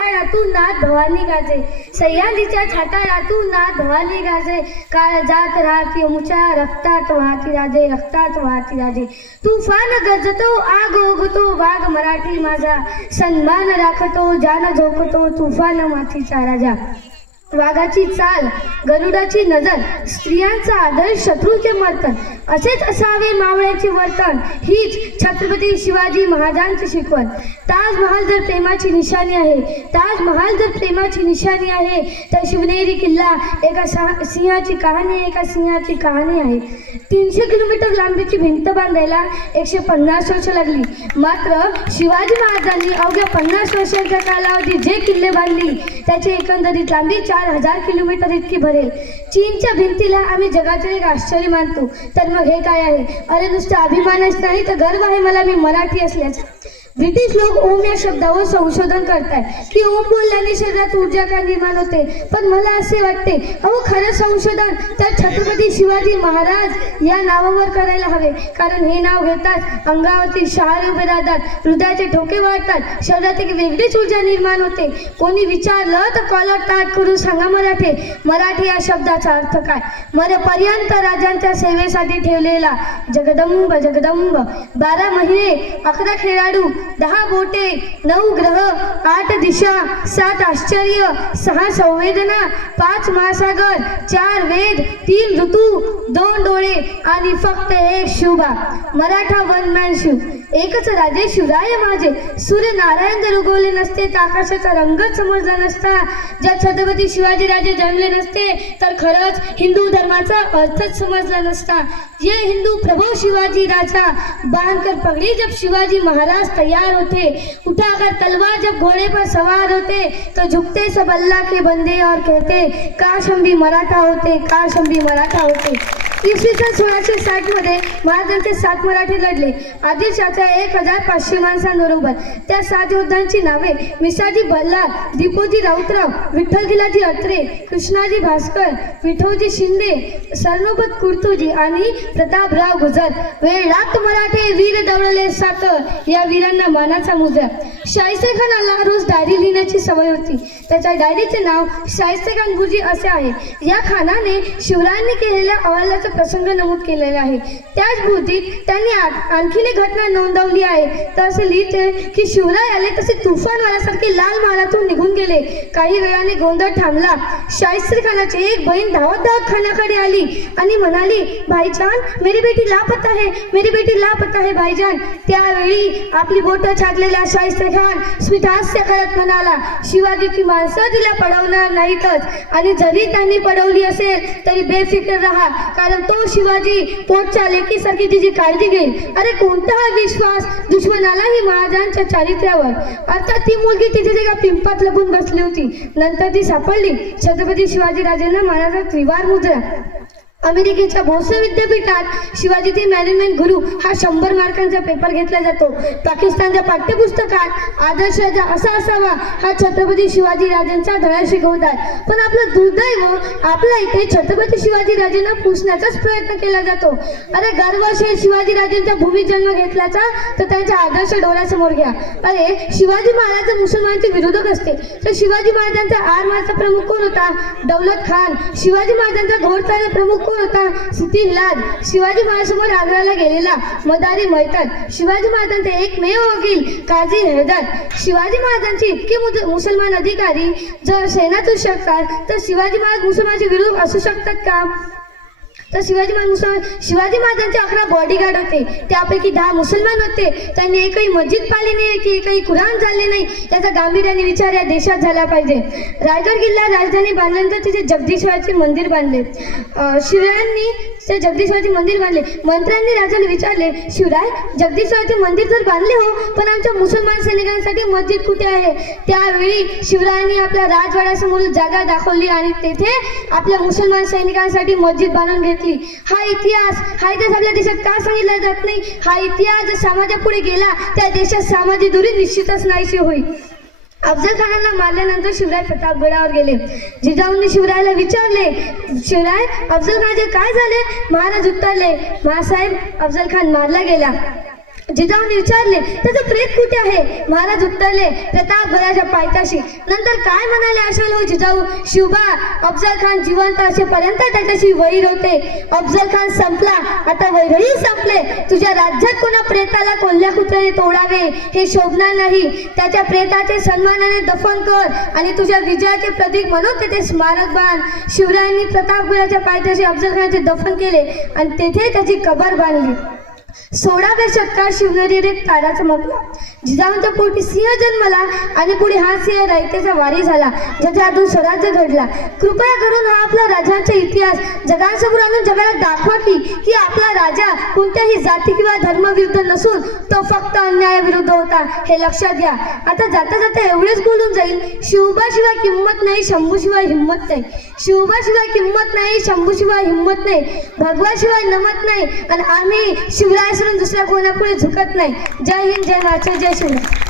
छाताळातून नाथ भवानी गाजे, सह्याद्रीच्या छाताळातून नाथ भवानी गाजे. काळजात राहती उंच्या, रक्तात वाहती राजे, रक्तात वाहती राजे. तुफान गरजतो, आग ओघतो, वाघ मराठी माझा. सन्मान राखतो, जान झोकतो, तुफान मातीचा राजा. वाघाची चाल, गरुडाची नजर, स्त्रियांचा आदर, शत्रूचे मर्तन, असेच असावे मावळ्याचे वर्तन. हीच छत्रपती शिवाजी महाराजांची शिकवण. ताजमहाल जर प्रेमाची निशाणी आहे, ताजमहाल जर प्रेमाची निशाणी आहे, तर शिवनेरी किल्ला एका सिंहाची कहाणी, एका सिंहाची कहाणी आहे. 300 किलोमीटर लांबीची भिंत बांधायला 150 वर्ष लागली. मात्र शिवाजी महाराजांनी अवघ्या 50 वर्षांच्या कालावधीत जे किल्ले बांधली त्याची एकंदरीत लांबी 4000 किलोमीटर इतकी भरेल. चीनच्या भिंतीला आम्ही जगाचे एक आश्चर्य मानतो, तर मग हे काय आहे? अरे नुसतं अभिमानच नाही तर गर्व आहे मला मी मराठी असल्याचा. ब्रिटिश लोक ओम या शब्दावर संशोधन करतात की ओम बोलल्याने शरीरात ऊर्जा का निर्माण होते. पण मला असे वाटते, अहो खरं संशोधन तर छत्रपती शिवाजी महाराज या नावावर करायला हवे. कारण हे नाव घेताच अंगावरती शहारे उभे राहतात, हृदयाचे ठोके वाढतात, शरीरात एक वेगळीच ऊर्जा निर्माण होते. कोणी विचारलं तर कॉलर ताट करून सांगा मराठी. मराठी या शब्दाचा अर्थ काय? मरेपर्यंत राजांच्या सेवेसाठी ठेवलेला जगदंब. जगदंब 12 महिने, 11 खेळाडू, 10 बोटे, 9 ग्रह, 8 दिशा, 7 आश्चर्य, 6 संवेदना, 5 महासागर, 4 वेद, 3 ऋतू, 2 डोळे आणि फक्त एक शिवबा. Maratha one man Shiv. एकच राजे शिवराय माझे. सूर्य नारायण जर उगवले नसते तर आकाशाचा रंगच समजला नसता. जर छत्रपती शिवाजी राजे जन्मले नसते तर खरंच हिंदू धर्माचा अर्थच समजला नसता. ये हिंदू प्रभू शिवाजी राजा, बांधकर पगड़ी जब शिवाजी महाराज तैयार होते, उठाकर तलवार जब घोड़े पर सवार होते, तो झुकते सब अल्लाह के बंदे और कहते काश हम भी मराठा होते, काश हम भी मराठा होते. इसवी सन 1660 मध्ये महाराजांचे 7 मराठी लढले. आदिलशाहच्या 1500 माणसांबरोबर. त्या 7 योद्धांची नावे मिसाजी बल्लाळ, दीपोजी राऊतराव, विठ्ठलगिलाजी अत्रे, कृष्णाजी भास्कर, विठोजी शिंदे, सरनोबत कुर्तुजी आणि प्रतापराव गुजर. वेळ रात मराठे वीर दौडले सातर. या वीरांना मानाचा मुजरा. शाहिस्ते खानाला रोज डायरी लिहिण्याची सवय होती. त्याच्या डायरीचे नाव शाहिस्ते खान गुरुजी असे आहे. या खानाने शिवरायांनी केलेल्या अहवालाचा प्रसंग नमूद केलेला आहे. त्याच भोवतीत त्यांनी आणखीन एक घटना नोंदवली आहे. तर असे लिहिते की शिवराय आले तसे तुफान आल्यासारखे लाल महालातून निघून गेले. काही वेळाने गोंधळ थांबला. शाहिस्ते खानाची एक बहीण धावत धावत खानाकडे आली आणि म्हणाली, भाईजान मेरी बेटी लापता है, मेरी बेटी लापता है भाईजान. त्यावेळी आपली बोटं छाटलेला शाहिस्ते खान स्मितहास्य करत म्हणाला, शिवाजीची माणसं तिला पडवणार नाहीतच, आणि जरी त्यांनी पडवली असेल तरी बेफिकर राहा, कारण तो शिवाजी पोटच्या लेकीसारखी तिची काळजी घेईल. अरे कोणता हा विश्वास दुश्मनालाही महाराजांच्या चारित्र्यावर. अर्थात ती मुलगी तिथे एका पिंपात लपून बसली होती. नंतर ती सापडली. छत्रपती शिवाजी राजांना महाराजा त्रिवार मुद्रा. अमेरिकेच्या भोसले विद्यापीठात शिवाजीचे मॅनेजमेंट गुरु हा 100 मार्कांचा पेपर घेतला जातो. पाकिस्तानच्या पाठ्यपुस्तकात आदर्श राजा असा असावा हा छत्रपती शिवाजी राजांचा धडा शिकवतात. पण आपलं दुर्दैव, आपल्या इथे छत्रपती शिवाजी राजांना पुसण्याचाच प्रयत्न केला जातो. अरे गर्व असेल शिवाजी राजांच्या भूमीत जन्म घेतल्याचा तर त्यांचा आदर्श डोळ्यासमोर घ्या. अरे शिवाजी महाराज मुसलमानांचे विरोधक असते तर शिवाजी महाराजांचा आरमारचा प्रमुख कोण होता? दौलत खान. शिवाजी महाराजांचा घोडचाले प्रमुख कोण होता? सिद्धिलाल. शिवाजी महाराजांसमोर आग्र्याला गेलेला मदारी मैतान. शिवाजी महाराजांचे एकमेव वकील काझी हैदर. शिवाजी महाराजांचे इतके मुसलमान अधिकारी जर सेनातून शकतात तर शिवाजी महाराज मुसलमानांचे विरोध असू शकतात का? तर शिवाजी महाराजांचे 11 बॉडीगार्ड होते. त्यापैकी 10 मुसलमान होते. त्यांनी एकही मस्जिद पाळली नाही, की एकही कुराण चालले नाही. त्याचा गांभीर्याने विचार या देशात झाला पाहिजे. रायगड किल्ला राजधानी बांधल्यानंतर तिथे जगदीश्वराचे मंदिर बांधले. शिवरायांनी ते जगदीश्वराचे मंदिर बांधले. मंत्र्यांनी राजाला विचारले, शिवराय जगदीश्वराचे मंदिर तर बांधले हो, पण आमच्या मुसलमान सैनिकांसाठी मस्जिद कुठे आहे? त्यावेळी शिवरायांनी आपल्या राजवाड्यासमोर जागा दाखवली आणि तेथे आपल्या मुसलमान सैनिकांसाठी मस्जिद बांधून घेतली. हा इतिहास आपल्या देशात का सांगितला जात नाही? हा इतिहास जर समाजापुढे गेला त्या देशात सामाजिक दूरी निश्चितच नाहीशी होईल. अफजल खानाला मारल्यानंतर शिवराय प्रतापगडावर गेले. जिजाऊंनी शिवरायाला विचारले, शिवराय अफजल खानाचे काय झाले? महाराज उत्तरले, महासाहेब अफजल खान मारला गेला. जिजाऊने विचारले त्याचं प्रेत कुठे आहे? महाराज उत्तरले प्रतापगडाच्या पायथ्याशी. नंतर काय म्हणाले आशाल हो जिजाऊ? शिवबा, अफजल खान जिवंत असेपर्यंत त्याच्याशी वैर होते. अफजल खान संपला, आता वैरही संपले. तुझ्या राज्यात कोणा प्रेताला कोल्ह्या कुत्र्याने तोडावे हे शोभणार नाही. त्याच्या प्रेताचे सन्मानाने दफन कर आणि तुझ्या विजयाचे प्रतीक म्हणून तेथे स्मारक बांध. शिवरायांनी प्रतापगडाच्या पायथ्याशी अफजल खानाचे दफन केले आणि तेथे त्याची कबर बांधली. 16व्या शतकात शिवनेरीवर एक तारा चमकला. जिजाऊंच्या पोटी सिंह जन्मला आणि पुढे हा सिंह रयतेचा वारी झाला, ज्याच्या हातून स्वराज्य घडला. कृपया करून हा आपला राजांचा इतिहास जगासमोर आणून जगाला दाखवा की आपला राजा कोणत्याही जाती किंवा धर्माविरुद्ध नसून तो फक्त अन्यायाविरुद्ध होता, हे लक्षात घ्या. आता जाता जाता एवढेच बोलून जाईल, शिवबाशिवाय किंमत नाही, शंभूशिवाय हिंमत नाही. शिवबाशिवाय किंमत नाही, शंभूशिवाय हिंमत नाही, भगवाशिवाय नमत नाही आणि आम्ही शिवराय सोडून दुसऱ्या कोणापुढे झुकत नाही. जय हिंद, जय महाराष्ट्र, जय शिवराय.